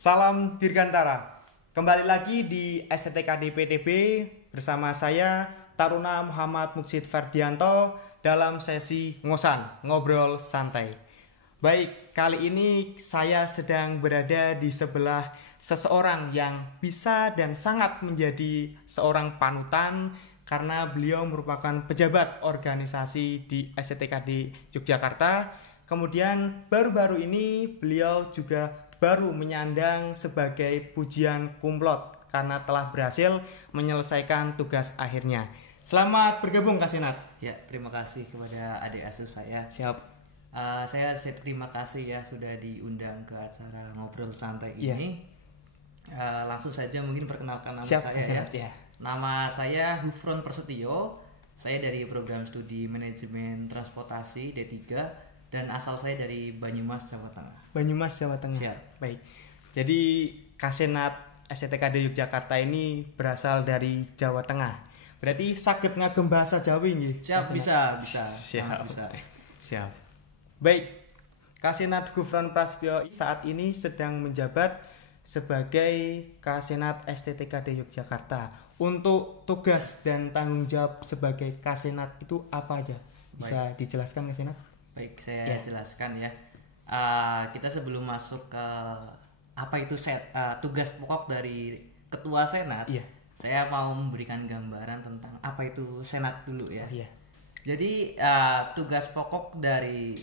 Salam Dirgantara. Kembali lagi di STTKD PTB bersama saya Taruna Muhammad Muksid Ferdianto dalam sesi ngosan, ngobrol santai. Baik, kali ini saya sedang berada di sebelah seseorang yang bisa dan sangat menjadi seorang panutan karena beliau merupakan pejabat organisasi di STTKD Yogyakarta. Kemudian baru-baru ini beliau juga baru menyandang sebagai pujian kumlot karena telah berhasil menyelesaikan tugas akhirnya. Selamat bergabung Kak Senat. Ya, terima kasih kepada adik asuh saya. Siap. Saya terima kasih ya sudah diundang ke acara ngobrol santai Ya. ini. Langsung saja mungkin perkenalkan nama Siap, saya Senat, ya. ya. Nama saya Hufron Prasetyo. Saya dari program studi manajemen transportasi D3 dan asal saya dari Banyumas, Jawa Tengah. Banyumas, Jawa Tengah. Siap. Baik. Jadi Kasenat STTKD Yogyakarta ini berasal dari Jawa Tengah. Berarti sakit ngagem bahasa Jawa nggih? Siap, Kasenat? bisa. Siap. Bisa. Siap. Baik. Kasenat Hufron Prasetyo saat ini sedang menjabat sebagai Kasenat STTKD Yogyakarta. Untuk tugas dan tanggung jawab sebagai Kasenat itu apa aja? Bisa dijelaskan Kasenat? Baik, saya jelaskan ya. Kita sebelum masuk ke apa itu tugas pokok dari ketua senat, Iya. saya mau memberikan gambaran tentang apa itu senat dulu ya. Iya. Jadi tugas pokok dari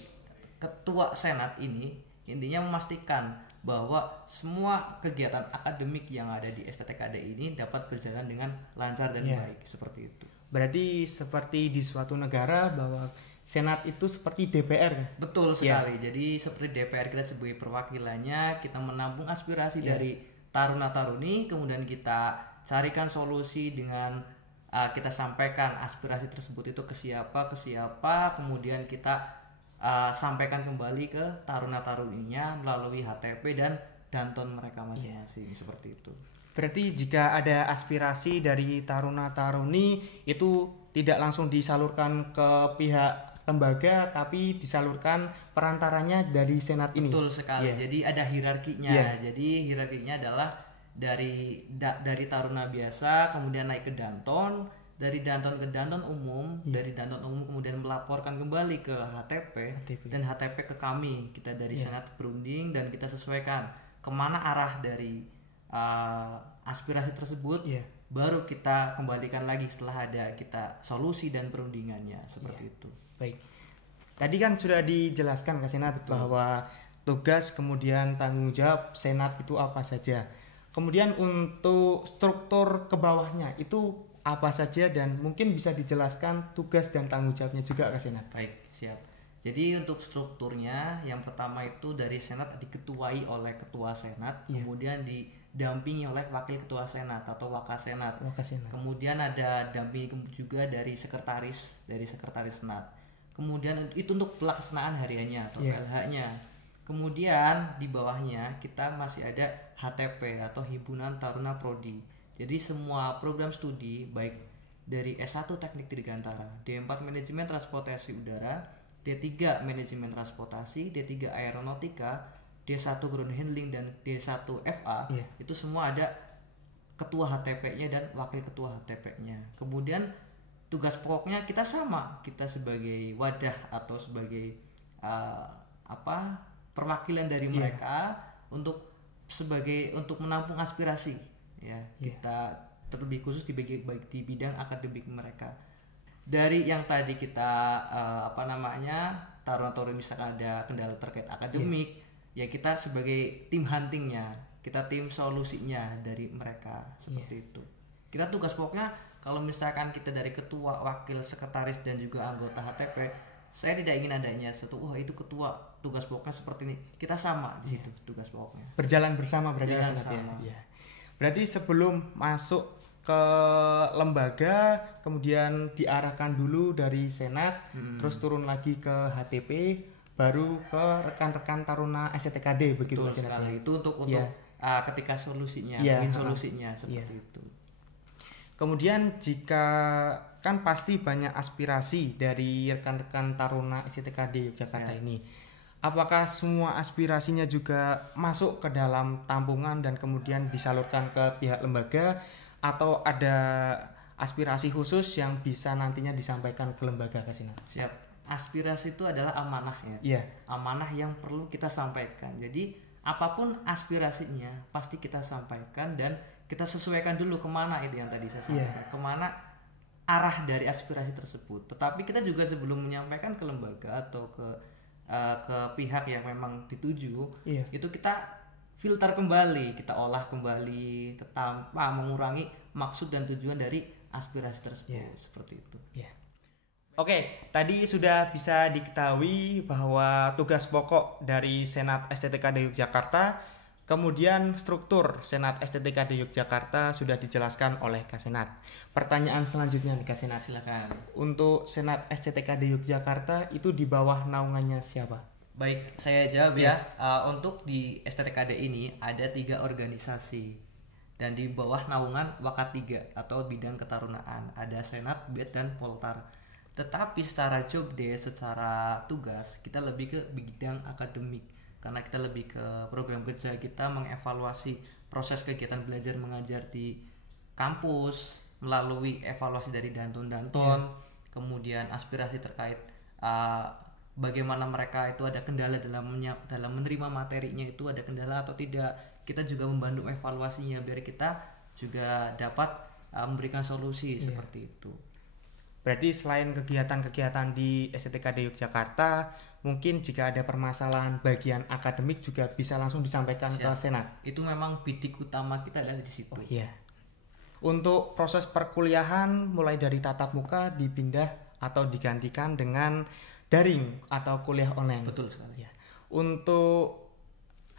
ketua senat ini intinya memastikan bahwa semua kegiatan akademik yang ada di STTKD ini dapat berjalan dengan lancar dan baik, seperti itu. Berarti seperti di suatu negara bahwa Senat itu seperti DPR kan? Betul sekali. Jadi seperti DPR kita sebagai perwakilannya, kita menampung aspirasi dari taruna-taruni, kemudian kita carikan solusi dengan kita sampaikan aspirasi tersebut itu ke siapa, kemudian kita sampaikan kembali ke taruna-taruninya melalui HTP dan danton mereka masing-masing, seperti itu. Berarti jika ada aspirasi dari taruna-taruni itu tidak langsung disalurkan ke pihak lembaga tapi disalurkan perantaranya dari Senat ini. Betul sekali. Jadi ada hierarkinya. Jadi hierarkinya adalah dari taruna biasa kemudian naik ke danton, dari danton ke danton umum, dari danton umum kemudian melaporkan kembali ke HTP. Dan HTP ke kami. Kita dari Senat berunding dan kita sesuaikan kemana arah dari aspirasi tersebut. Baru kita kembalikan lagi setelah ada kita solusi dan perundingannya, seperti itu. Baik. Tadi kan sudah dijelaskan Kak Senat bahwa tugas kemudian tanggung jawab Senat itu apa saja. Kemudian untuk struktur ke bawahnya itu apa saja dan mungkin bisa dijelaskan tugas dan tanggung jawabnya juga Kak Senat. Baik, siap. Jadi untuk strukturnya yang pertama itu dari Senat diketuai oleh ketua Senat, kemudian didampingi oleh wakil ketua Senat atau Wakasenat. Kemudian ada dampingi juga dari sekretaris Senat. Kemudian itu untuk pelaksanaan hariannya atau PLH-nya. Kemudian di bawahnya kita masih ada HTP atau Himpunan Taruna Prodi. Jadi semua program studi baik dari S1 Teknik Dirgantara, D4 Manajemen Transportasi Udara, D3 Manajemen Transportasi, D3 Aeronautika, D1 Ground Handling dan D1 FA, itu semua ada ketua HTP-nya dan wakil ketua HTP-nya. Kemudian tugas pokoknya kita sama, kita sebagai wadah atau sebagai perwakilan dari mereka untuk menampung aspirasi ya. Kita terlebih khusus di bidang akademik mereka. Dari yang tadi kita taruna-taruna misalkan ada kendala terkait akademik, ya kita sebagai tim huntingnya, kita tim solusinya dari mereka, seperti itu. Kita tugas pokoknya kalau misalkan kita dari ketua, wakil, sekretaris dan juga anggota HTP, saya tidak ingin adanya itu ketua, tugas pokoknya seperti ini. Kita sama di situ tugas pokoknya. Berjalan bersama berarti sama. Berarti sebelum masuk ke lembaga kemudian diarahkan dulu dari Senat, terus turun lagi ke HTP, baru ke rekan-rekan taruna STTKD begitu Betul sekali. Itu untuk ketika solusinya, solusinya seperti itu. Kemudian jika kan pasti banyak aspirasi dari rekan-rekan taruna STTKD Yogyakarta ini. apakah semua aspirasinya juga masuk ke dalam tampungan dan kemudian disalurkan ke pihak lembaga, atau ada aspirasi khusus yang bisa nantinya disampaikan ke lembaga Kasinat? Siap. Aspirasi itu adalah amanah ya. Iya. Amanah yang perlu kita sampaikan. Jadi apapun aspirasinya pasti kita sampaikan dan kita sesuaikan dulu kemana itu yang tadi saya sampaikan. Kemana arah dari aspirasi tersebut. Tetapi kita juga sebelum menyampaikan ke lembaga atau ke pihak yang memang dituju, itu kita filter kembali, kita olah kembali tanpa mengurangi maksud dan tujuan dari aspirasi tersebut. Seperti itu. Oke, tadi sudah bisa diketahui bahwa tugas pokok dari Senat STTKD Yogyakarta, kemudian struktur Senat STTKD Yogyakarta sudah dijelaskan oleh Kasenat. Pertanyaan selanjutnya nih Kasenat, silakan. Untuk Senat STTKD Yogyakarta itu di bawah naungannya siapa? Baik, saya jawab ya. Untuk di STTKD ini ada 3 organisasi dan di bawah naungan Waka3 atau bidang ketarunaan. Ada Senat, BED, dan Poltar. Tetapi secara job desk, secara tugas kita lebih ke bidang akademik karena kita lebih ke program kerja kita mengevaluasi proses kegiatan belajar mengajar di kampus melalui evaluasi dari danton-danton, kemudian aspirasi terkait bagaimana mereka itu ada kendala dalam menerima materinya, itu ada kendala atau tidak. Kita juga membantu evaluasinya biar kita juga dapat memberikan solusi seperti itu. Berarti selain kegiatan-kegiatan di STTKD Yogyakarta, mungkin jika ada permasalahan bagian akademik juga bisa langsung disampaikan ke Senat. Itu memang bidik utama kita adalah di situ. Untuk proses perkuliahan mulai dari tatap muka dipindah atau digantikan dengan daring atau kuliah online. Betul sekali. Untuk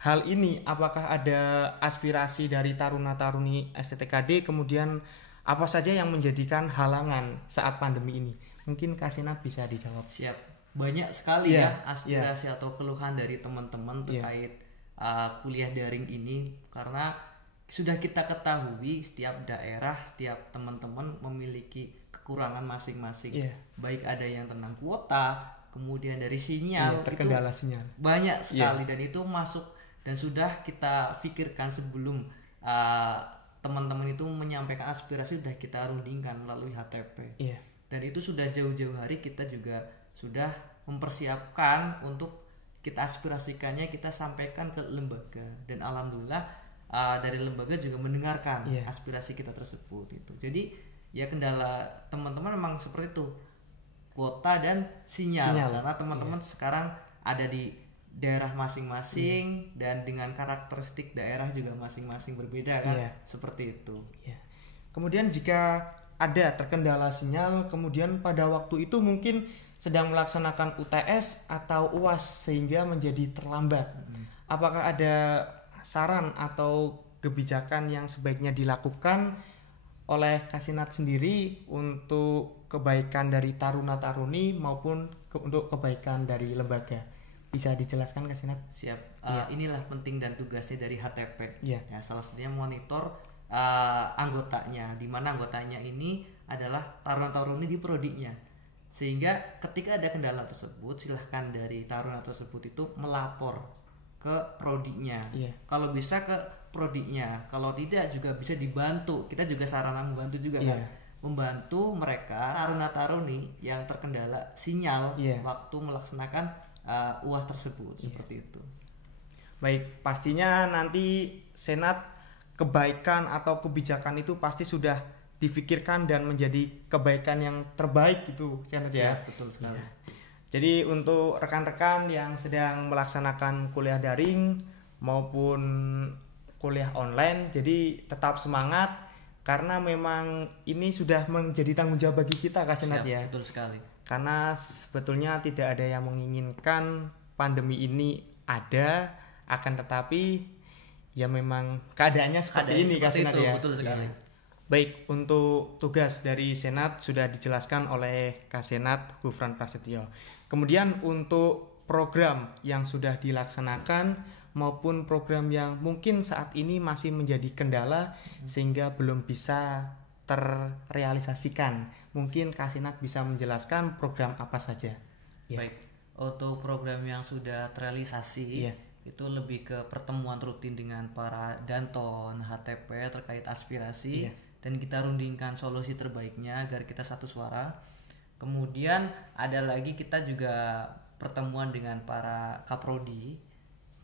hal ini apakah ada aspirasi dari taruna-taruni STTKD, kemudian apa saja yang menjadikan halangan saat pandemi ini? Mungkin Kak Senat bisa dijawab. Siap. Banyak sekali aspirasi atau keluhan dari teman-teman terkait kuliah daring ini, karena sudah kita ketahui setiap daerah, setiap teman-teman memiliki kekurangan masing-masing. Baik ada yang tentang kuota, kemudian dari sinyal, terkendala sinyal. Banyak sekali dan itu masuk dan sudah kita pikirkan sebelum teman-teman itu menyampaikan aspirasi, sudah kita rundingkan melalui HTP. Dan itu sudah jauh-jauh hari kita juga sudah mempersiapkan untuk kita aspirasikannya, kita sampaikan ke lembaga, dan alhamdulillah dari lembaga juga mendengarkan aspirasi kita tersebut itu. Jadi ya kendala teman-teman memang seperti itu, kuota dan sinyal. Karena teman-teman sekarang ada di daerah masing-masing dan dengan karakteristik daerah juga masing-masing berbeda kan, seperti itu. Kemudian jika ada terkendala sinyal, kemudian pada waktu itu mungkin sedang melaksanakan UTS atau UAS sehingga menjadi terlambat. Apakah ada saran atau kebijakan yang sebaiknya dilakukan oleh Kasinat sendiri untuk kebaikan dari taruna-taruni maupun untuk kebaikan dari lembaga? Bisa dijelaskan Kasinat? Siap. Inilah penting dan tugasnya dari HTP. Salah satunya monitor anggotanya, di mana anggotanya ini adalah taruna-taruni di prodinya. Sehingga ketika ada kendala tersebut, silahkan dari taruna tersebut itu melapor ke prodinya. Kalau bisa ke prodinya, kalau tidak juga bisa dibantu. Kita juga sarana membantu juga kan, membantu mereka taruna-taruni yang terkendala sinyal waktu melaksanakan UAS tersebut. Seperti itu. Baik, pastinya nanti Senat kebaikan atau kebijakan itu pasti sudah difikirkan dan menjadi kebaikan yang terbaik itu Senat ya. Betul sekali. Jadi untuk rekan-rekan yang sedang melaksanakan kuliah daring maupun kuliah online, jadi tetap semangat karena memang ini sudah menjadi tanggung jawab bagi kita Kak Senat ya. Betul sekali. Karena sebetulnya tidak ada yang menginginkan pandemi ini ada, akan tetapi ya memang keadaannya seperti ini Kak Senat ya. Betul sekali. Baik, untuk tugas dari Senat sudah dijelaskan oleh Kak Senat Gufran Prasetyo. Kemudian untuk program yang sudah dilaksanakan maupun program yang mungkin saat ini masih menjadi kendala sehingga belum bisa terrealisasikan. Mungkin Kak Senat bisa menjelaskan program apa saja. Baik. Untuk program yang sudah terrealisasi, itu lebih ke pertemuan rutin dengan para danton, HTP terkait aspirasi, dan kita rundingkan solusi terbaiknya agar kita satu suara. Kemudian ada lagi kita juga pertemuan dengan para kaprodi,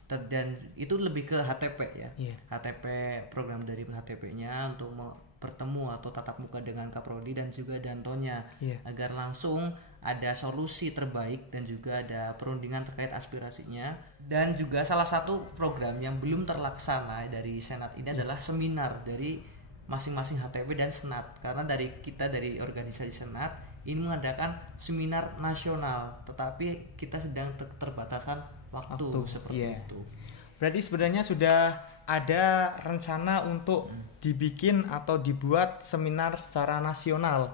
dan itu lebih ke HTP ya. HTP, program dari HTP-nya untuk bertemu atau tatap muka dengan kaprodi dan juga dantonya, agar langsung ada solusi terbaik dan juga ada perundingan terkait aspirasinya. Dan juga salah satu program yang belum terlaksana dari Senat ini adalah seminar dari masing-masing HTP dan Senat, karena dari organisasi Senat ini mengadakan seminar nasional, tetapi kita sedang keterbatasan waktu seperti itu. Berarti sebenarnya sudah ada rencana untuk dibikin atau dibuat seminar secara nasional.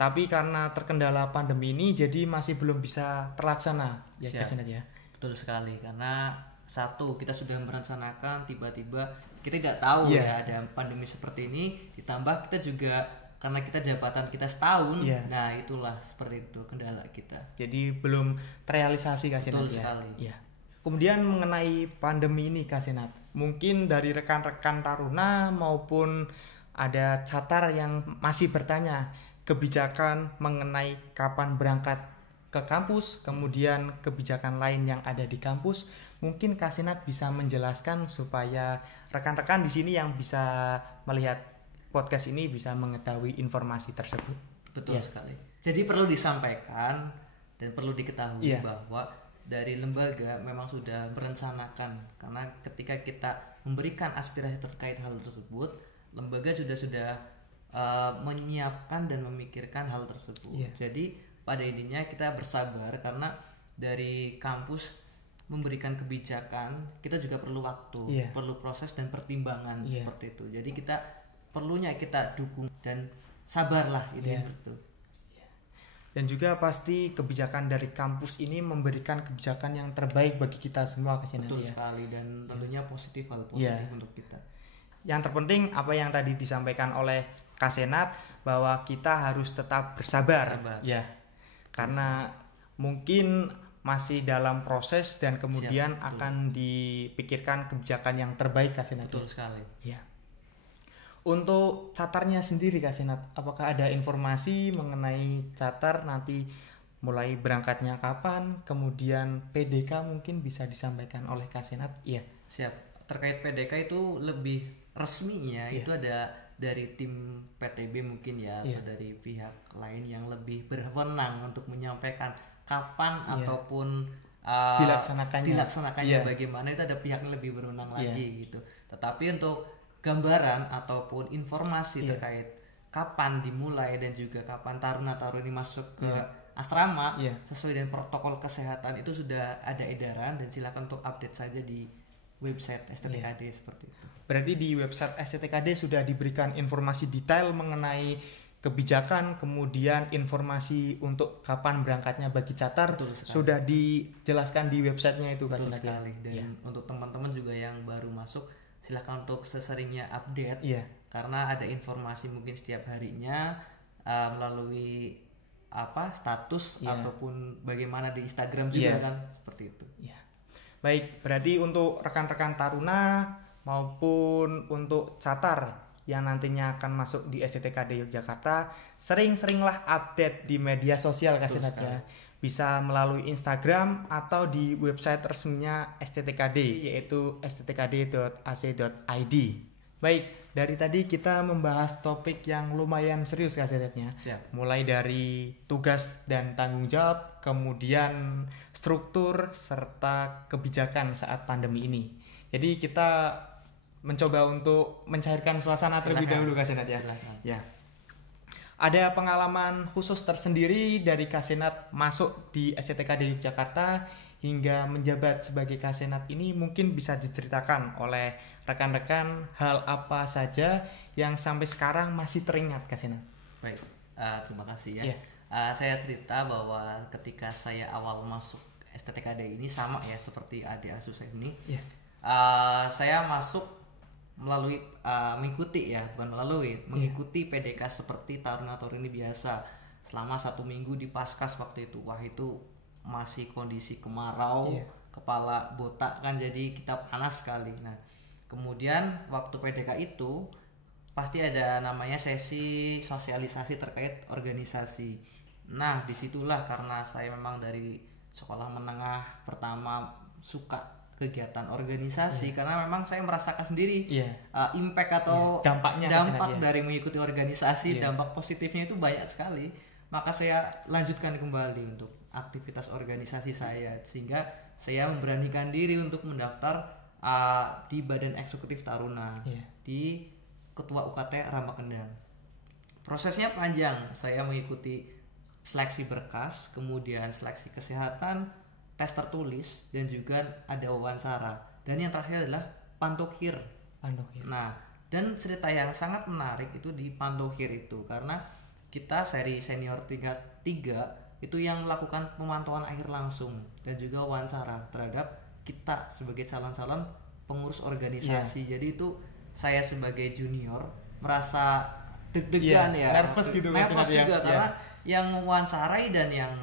Tapi karena terkendala pandemi ini jadi masih belum bisa terlaksana ya Kasenat ya. Betul sekali, karena satu, kita sudah merencanakan, tiba-tiba kita nggak tahu ya ada pandemi seperti ini, ditambah kita juga karena kita jabatan kita setahun, nah itulah seperti itu kendala kita. Jadi belum terrealisasi Kasenat ya. Betul sekali. Kemudian mengenai pandemi ini Kasenat, mungkin dari rekan-rekan Taruna maupun ada Catar yang masih bertanya kebijakan mengenai kapan berangkat ke kampus, kemudian kebijakan lain yang ada di kampus, mungkin Kasenat bisa menjelaskan supaya rekan-rekan di sini yang bisa melihat podcast ini bisa mengetahui informasi tersebut. Betul sekali. Jadi perlu disampaikan dan perlu diketahui bahwa dari lembaga memang sudah merencanakan, karena ketika kita memberikan aspirasi terkait hal tersebut, lembaga sudah menyiapkan dan memikirkan hal tersebut. Jadi pada intinya kita bersabar, karena dari kampus memberikan kebijakan, kita juga perlu waktu, perlu proses dan pertimbangan seperti itu. Jadi perlunya kita dukung dan sabarlah, itu yang betul. Dan juga pasti kebijakan dari kampus ini memberikan kebijakan yang terbaik bagi kita semua Kasenat. Betul sekali, dan tentunya hal positif untuk kita. Yang terpenting apa yang tadi disampaikan oleh Kasenat, bahwa kita harus tetap bersabar. Karena mungkin masih dalam proses dan kemudian akan dipikirkan kebijakan yang terbaik Kasenat. Betul sekali. Untuk Catarnya sendiri Kasenat, apakah ada informasi mengenai Catar nanti mulai berangkatnya kapan, kemudian PDK mungkin bisa disampaikan oleh Kasenat? Siap. Terkait PDK itu lebih resminya itu ada dari tim PTB mungkin atau dari pihak lain yang lebih berwenang untuk menyampaikan kapan ataupun dilaksanakannya bagaimana, itu ada pihak yang lebih berwenang lagi gitu. Tetapi untuk gambaran ataupun informasi terkait kapan dimulai dan juga kapan taruna-taruni masuk ke asrama sesuai dengan protokol kesehatan itu sudah ada edaran, dan silakan untuk update saja di website STTKD seperti itu. Berarti di website STTKD sudah diberikan informasi detail mengenai kebijakan, kemudian informasi untuk kapan berangkatnya bagi Catar sudah dijelaskan di websitenya itu. Betul sekali. Dan untuk teman-teman juga yang baru masuk, silakan untuk seseringnya update, karena ada informasi mungkin setiap harinya melalui status ataupun bagaimana di Instagram juga kan seperti itu. Baik, berarti untuk rekan-rekan Taruna maupun untuk Catar yang nantinya akan masuk di STTKD Yogyakarta, sering-seringlah update di media sosial Kasenat ya. Bisa melalui Instagram atau di website resminya STTKD, yaitu sttkd.ac.id. Baik, dari tadi kita membahas topik yang lumayan serius Kasenatnya. Mulai dari tugas dan tanggung jawab, kemudian struktur serta kebijakan saat pandemi ini. Jadi kita mencoba untuk mencairkan suasana terlebih dahulu Kasenat ya. Ada pengalaman khusus tersendiri dari Kasenat masuk di STTKD Yogyakarta hingga menjabat sebagai Kasenat ini, mungkin bisa diceritakan oleh rekan-rekan hal apa saja yang sampai sekarang masih teringat Kasenat. Baik, terima kasih ya. Saya cerita bahwa ketika saya awal masuk STTKD ini sama ya seperti adik asuh saya ini. Saya masuk melalui mengikuti PDK seperti taruna-taruni biasa selama 1 minggu di Paskas waktu itu. Wah, itu masih kondisi kemarau, kepala botak kan, jadi kita panas sekali. Nah kemudian waktu PDK itu pasti ada namanya sesi sosialisasi terkait organisasi. Nah disitulah karena saya memang dari sekolah menengah pertama suka kegiatan organisasi, karena memang saya merasakan sendiri impact atau dampak dari mengikuti organisasi, dampak positifnya itu banyak sekali. Maka saya lanjutkan kembali untuk aktivitas organisasi saya, sehingga saya memberanikan diri untuk mendaftar di Badan Eksekutif Taruna, di Ketua UKT Rambak Kendang. Prosesnya panjang, saya mengikuti seleksi berkas, kemudian seleksi kesehatan, tes tertulis, dan juga ada wawancara. Dan yang terakhir adalah pantokhir. Nah, dan cerita yang sangat menarik itu di pantokhir itu, karena kita seri senior tingkat 3 itu yang melakukan pemantauan akhir langsung dan juga wawancara terhadap kita sebagai calon-calon pengurus organisasi. Jadi itu saya sebagai junior merasa deg-degan nervous gitu, nervous juga karena yang wawancarai dan yang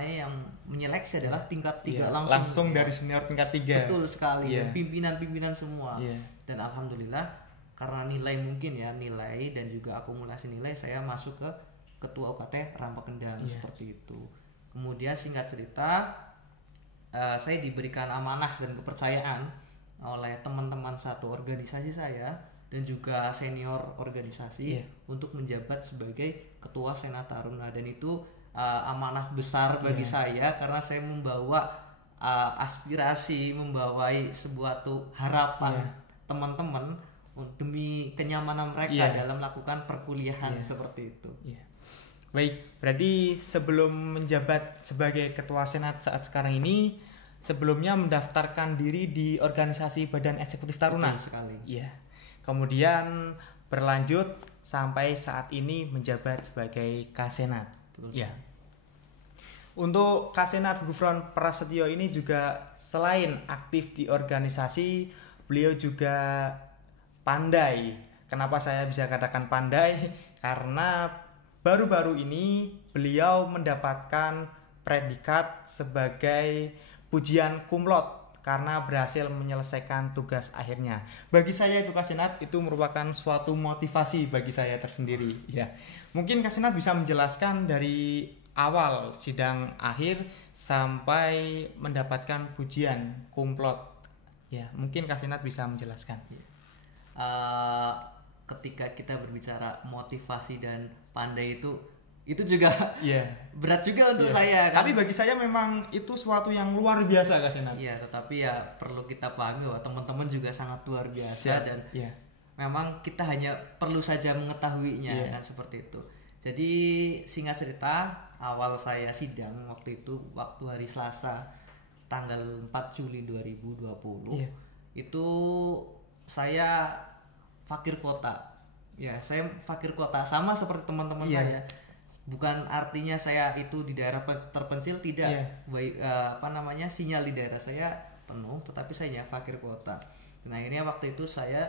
yang menyeleksi adalah tingkat 3 langsung dari senior tingkat 3. Betul sekali, dan pimpinan-pimpinan semua. Dan alhamdulillah karena nilai dan juga akumulasi nilai, saya masuk ke Ketua UKT Rambak Kendang seperti itu. Kemudian singkat cerita, saya diberikan amanah dan kepercayaan oleh teman-teman satu organisasi saya dan juga senior organisasi untuk menjabat sebagai Ketua Senat Taruna, dan itu amanah besar bagi saya karena saya membawa aspirasi, membawai sebuah harapan teman-teman demi kenyamanan mereka dalam melakukan perkuliahan seperti itu. Baik, berarti sebelum menjabat sebagai Ketua Senat saat sekarang ini, sebelumnya mendaftarkan diri di organisasi Badan Eksekutif Taruna. Betul sekali. Kemudian berlanjut sampai saat ini menjabat sebagai Kasenat. Untuk Kasenat Gufron Prasetyo ini juga selain aktif di organisasi, beliau juga pandai. Kenapa saya bisa katakan pandai? Karena baru-baru ini beliau mendapatkan predikat sebagai pujian cum laude karena berhasil menyelesaikan tugas akhirnya. Bagi saya itu Kasenat itu merupakan suatu motivasi bagi saya tersendiri. Mungkin Kasenat bisa menjelaskan dari awal sidang akhir sampai mendapatkan pujian cum laude. Mungkin Kasenat bisa menjelaskan. Ketika kita berbicara motivasi dan pandai itu juga berat juga untuk saya kan? Tapi bagi saya memang itu suatu yang luar biasa Kasenat. Tetapi perlu kita pahami bahwa teman-teman juga sangat luar biasa dan memang kita hanya perlu saja mengetahuinya kan, seperti itu. Jadi singkat cerita, awal saya sidang waktu hari Selasa tanggal 4 Juli 2020 itu saya fakir kota. Saya fakir kota sama seperti teman-teman saya. Bukan artinya saya itu di daerah terpencil, tidak. Sinyal di daerah saya penuh, tetapi saya fakir kota. Dan akhirnya waktu itu saya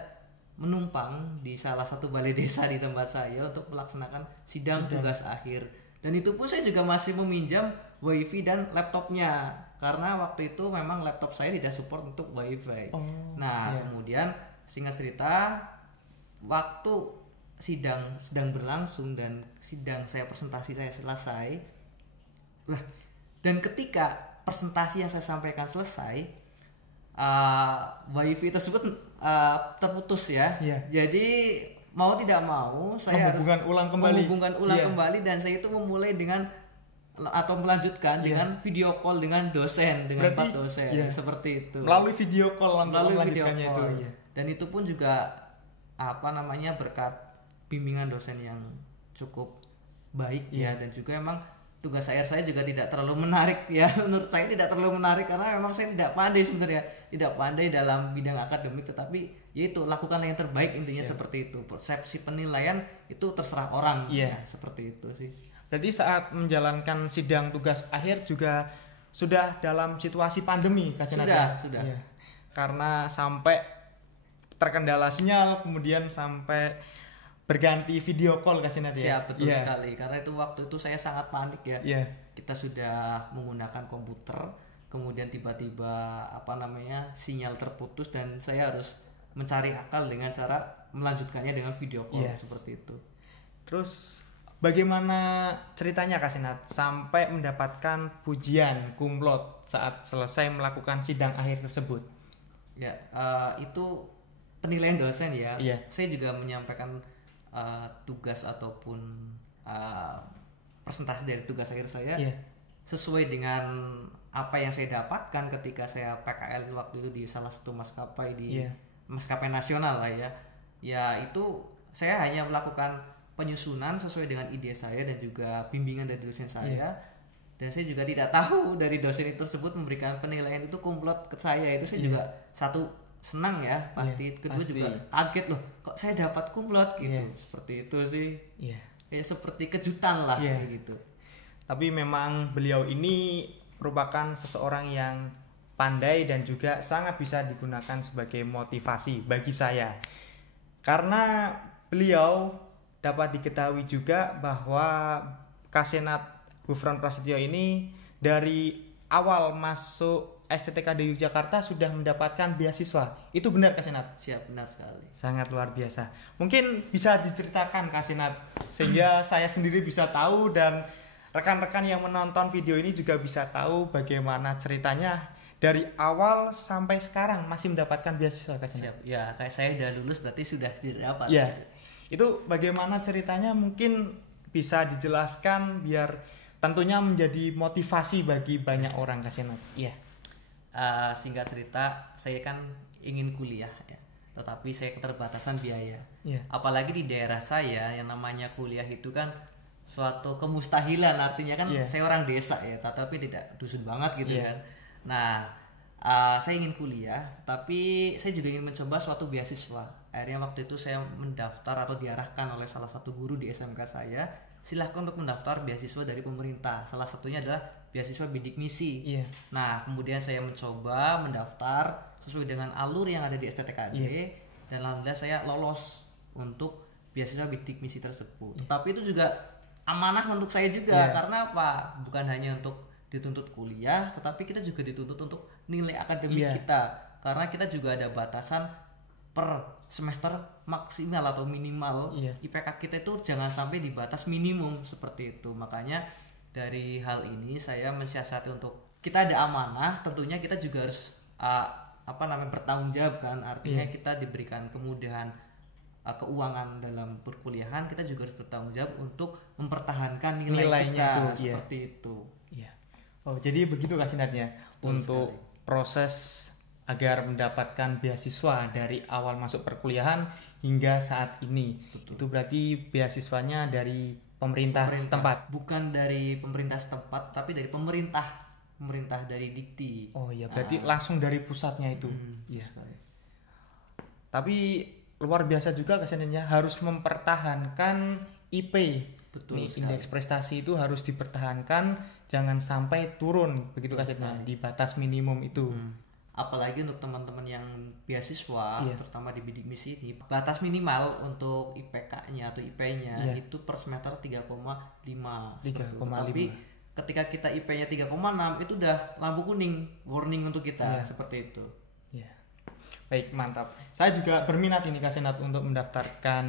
menumpang di salah satu balai desa di tempat saya untuk melaksanakan sidang tugas akhir. Dan itu pun saya juga masih meminjam wifi dan laptopnya, karena waktu itu memang laptop saya tidak support untuk wifi. Kemudian singkat cerita, waktu sidang sedang berlangsung dan sidang presentasi saya selesai, dan ketika presentasi yang saya sampaikan selesai, wifi tersebut terputus jadi mau tidak mau saya menghubungkan ulang kembali, dan saya itu memulai dengan atau melanjutkan dengan video call dengan dosen, dengan Pak dosen, seperti itu. Melalui video call melanjutkannya itu. Dan itu pun juga berkat bimbingan dosen yang cukup baik dan juga emang tugas saya juga tidak terlalu menarik menurut saya tidak terlalu menarik karena memang saya tidak pandai sebenarnya, tidak pandai dalam bidang akademik, tetapi yaitu lakukanlah yang terbaik, intinya seperti itu. Persepsi penilaian itu terserah orang, seperti itu sih. Berarti saat menjalankan sidang tugas akhir juga sudah dalam situasi pandemi Kasenat? Sudah. Karena sampai terkendala sinyal, kemudian sampai berganti video call Kasenat betul sekali, karena itu waktu itu saya sangat panik kita sudah menggunakan komputer, kemudian tiba-tiba sinyal terputus dan saya harus mencari akal dengan cara melanjutkannya dengan video call seperti itu. Terus bagaimana ceritanya Kak Senat sampai mendapatkan pujian kumlot saat selesai melakukan sidang akhir tersebut? Ya, itu penilaian dosen ya. Saya juga menyampaikan tugas ataupun presentasi dari tugas akhir saya sesuai dengan apa yang saya dapatkan ketika saya PKL waktu itu di salah satu maskapai di maskapai nasional lah ya. Ya itu saya hanya melakukan penyusunan sesuai dengan ide saya dan juga bimbingan dari dosen saya. Dan saya juga tidak tahu dari dosen itu tersebut memberikan penilaian itu kumlot ke saya. Itu saya juga satu senang ya pasti, kedua juga kaget loh kok saya dapat kumlot gitu. Seperti itu sih. Ya seperti kejutan lah gitu. Tapi memang beliau ini merupakan seseorang yang pandai dan juga sangat bisa digunakan sebagai motivasi bagi saya. Karena beliau dapat diketahui juga bahwa Kak Senat Gufron Prasetyo ini dari awal masuk STTKD Yogyakarta sudah mendapatkan beasiswa. Itu benar Kak Senat? Siap, benar sekali. Sangat luar biasa. Mungkin bisa diceritakan Kak Senat sehingga saya sendiri bisa tahu dan rekan-rekan yang menonton video ini juga bisa tahu bagaimana ceritanya dari awal sampai sekarang masih mendapatkan beasiswa Kak Senat. Siap. Ya, kayak saya udah lulus berarti sudah didapat. Ya. Itu bagaimana ceritanya mungkin bisa dijelaskan biar tentunya menjadi motivasi bagi banyak orang Kak Senat. Iya. Singkat cerita, saya kan ingin kuliah ya, tetapi saya keterbatasan biaya. Apalagi di daerah saya yang namanya kuliah itu kan suatu kemustahilan, artinya kan saya orang desa ya, tapi tidak dusun banget gitu kan. Nah, saya ingin kuliah, tapi saya juga ingin mencoba suatu beasiswa. Akhirnya waktu itu saya mendaftar atau diarahkan oleh salah satu guru di SMK saya, silahkan untuk mendaftar beasiswa dari pemerintah. Salah satunya adalah beasiswa bidik misi. Nah, kemudian saya mencoba mendaftar sesuai dengan alur yang ada di STTKD dan alhamdulillah saya lolos untuk beasiswa bidik misi tersebut. Tetapi itu juga amanah untuk saya juga karena apa? Bukan hanya untuk dituntut kuliah, tetapi kita juga dituntut untuk nilai akademik kita. Karena kita juga ada batasan per semester maksimal atau minimal. IPK kita itu jangan sampai di batas minimum seperti itu. Makanya dari hal ini saya mensiasati untuk kita ada amanah, tentunya kita juga harus bertanggung jawab kan. Artinya kita diberikan kemudahan keuangan dalam perkuliahan, kita juga harus bertanggung jawab untuk mempertahankan nilainya kita seperti itu. Oh, jadi begitu Kak Senatnya untuk proses agar mendapatkan beasiswa dari awal masuk perkuliahan hingga saat ini. Itu berarti beasiswanya dari pemerintah setempat. Bukan dari pemerintah setempat, tapi dari pemerintah dari Dikti. Oh iya, berarti langsung dari pusatnya itu. Iya. Tapi luar biasa juga kesannya harus mempertahankan IP. Betul. Indeks prestasi itu harus dipertahankan, jangan sampai turun begitu kasihnya di batas minimum itu. Apalagi untuk teman-teman yang beasiswa, terutama di bidik misi ini, batas minimal untuk IPK-nya atau IP-nya itu per semester 3,5. Tapi ketika kita IP-nya 3,6 itu udah lampu kuning, warning untuk kita seperti itu. Baik, mantap. Saya juga berminat ini Kak Senat untuk mendaftarkan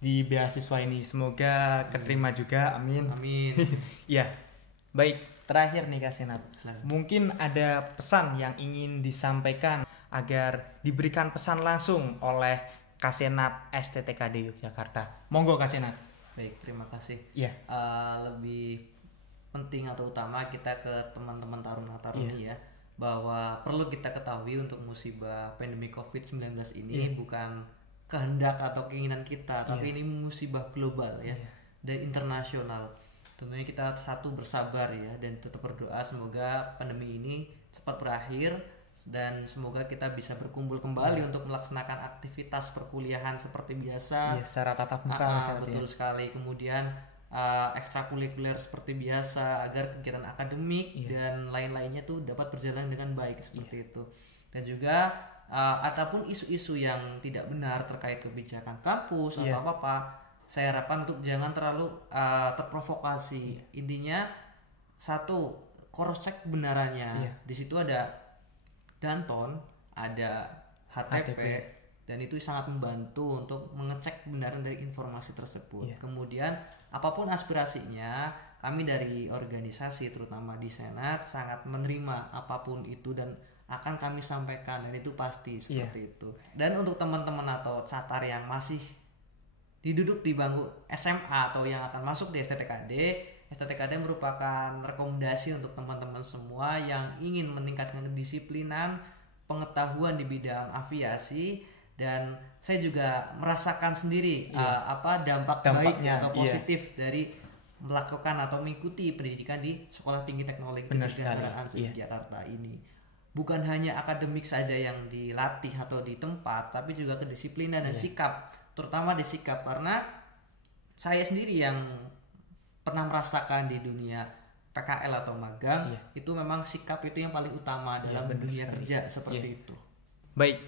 di beasiswa ini. Semoga keterima juga, amin. Amin. Ya, baik. Terakhir nih Kak Senat, mungkin ada pesan yang ingin disampaikan agar diberikan pesan langsung oleh Kak Senat STTKD Yogyakarta. Monggo Kak Senat. Baik, terima kasih. Lebih penting atau utama kita ke teman-teman taruna-taruni bahwa perlu kita ketahui untuk musibah pandemi COVID-19 ini bukan kehendak atau keinginan kita, tapi ini musibah global dan internasional. Tentunya kita bersabar dan tetap berdoa semoga pandemi ini cepat berakhir dan semoga kita bisa berkumpul kembali untuk melaksanakan aktivitas perkuliahan seperti biasa secara tatap muka. Betul sekali. Kemudian ekstrakurikuler seperti biasa agar kegiatan akademik dan lain-lainnya tuh dapat berjalan dengan baik seperti itu. Dan juga ataupun isu-isu yang tidak benar terkait kebijakan kampus atau apa-apa, saya harapkan untuk jangan terlalu terprovokasi. Intinya satu cross check kebenarannya. Iya. Di situ ada Danton, ada HTP, dan itu sangat membantu untuk mengecek kebenaran dari informasi tersebut. Iya. Kemudian apapun aspirasinya, kami dari organisasi terutama di Senat sangat menerima apapun itu dan akan kami sampaikan, dan itu pasti seperti itu. Dan untuk teman-teman atau catar yang masih diduduk di bangku SMA atau yang akan masuk di STTKD merupakan rekomendasi untuk teman-teman semua yang ingin meningkatkan kedisiplinan, pengetahuan di bidang aviasi, dan saya juga merasakan sendiri dampaknya baik atau positif dari melakukan atau mengikuti pendidikan di Sekolah Tinggi Teknologi Kedirgantara Yogyakarta ini. Bukan hanya akademik saja yang dilatih atau ditempat, tapi juga kedisiplinan dan sikap, terutama di sikap, karena saya sendiri yang pernah merasakan di dunia PKL atau magang, itu memang sikap itu yang paling utama dalam dunia kerja seperti itu. Baik,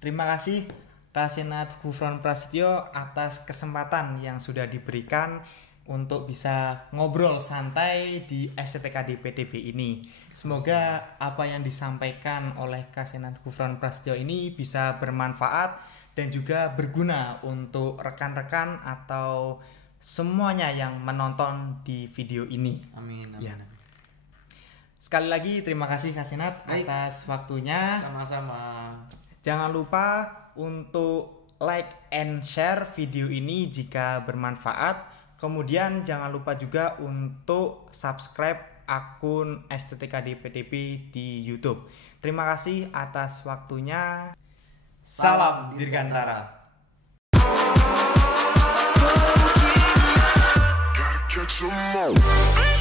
terima kasih Kasenat Gufron Prasetyo atas kesempatan yang sudah diberikan untuk bisa ngobrol santai di STTKD PTB ini. Semoga apa yang disampaikan oleh Kasenat Gufron Prasetyo ini bisa bermanfaat dan juga berguna untuk rekan-rekan atau semuanya yang menonton di video ini. Amin. Sekali lagi terima kasih Kasenat atas waktunya. Sama-sama. Jangan lupa untuk like and share video ini jika bermanfaat. Kemudian jangan lupa juga untuk subscribe akun STTKD PTB di YouTube. Terima kasih atas waktunya. Salam Dirgantara. Catch 'em all.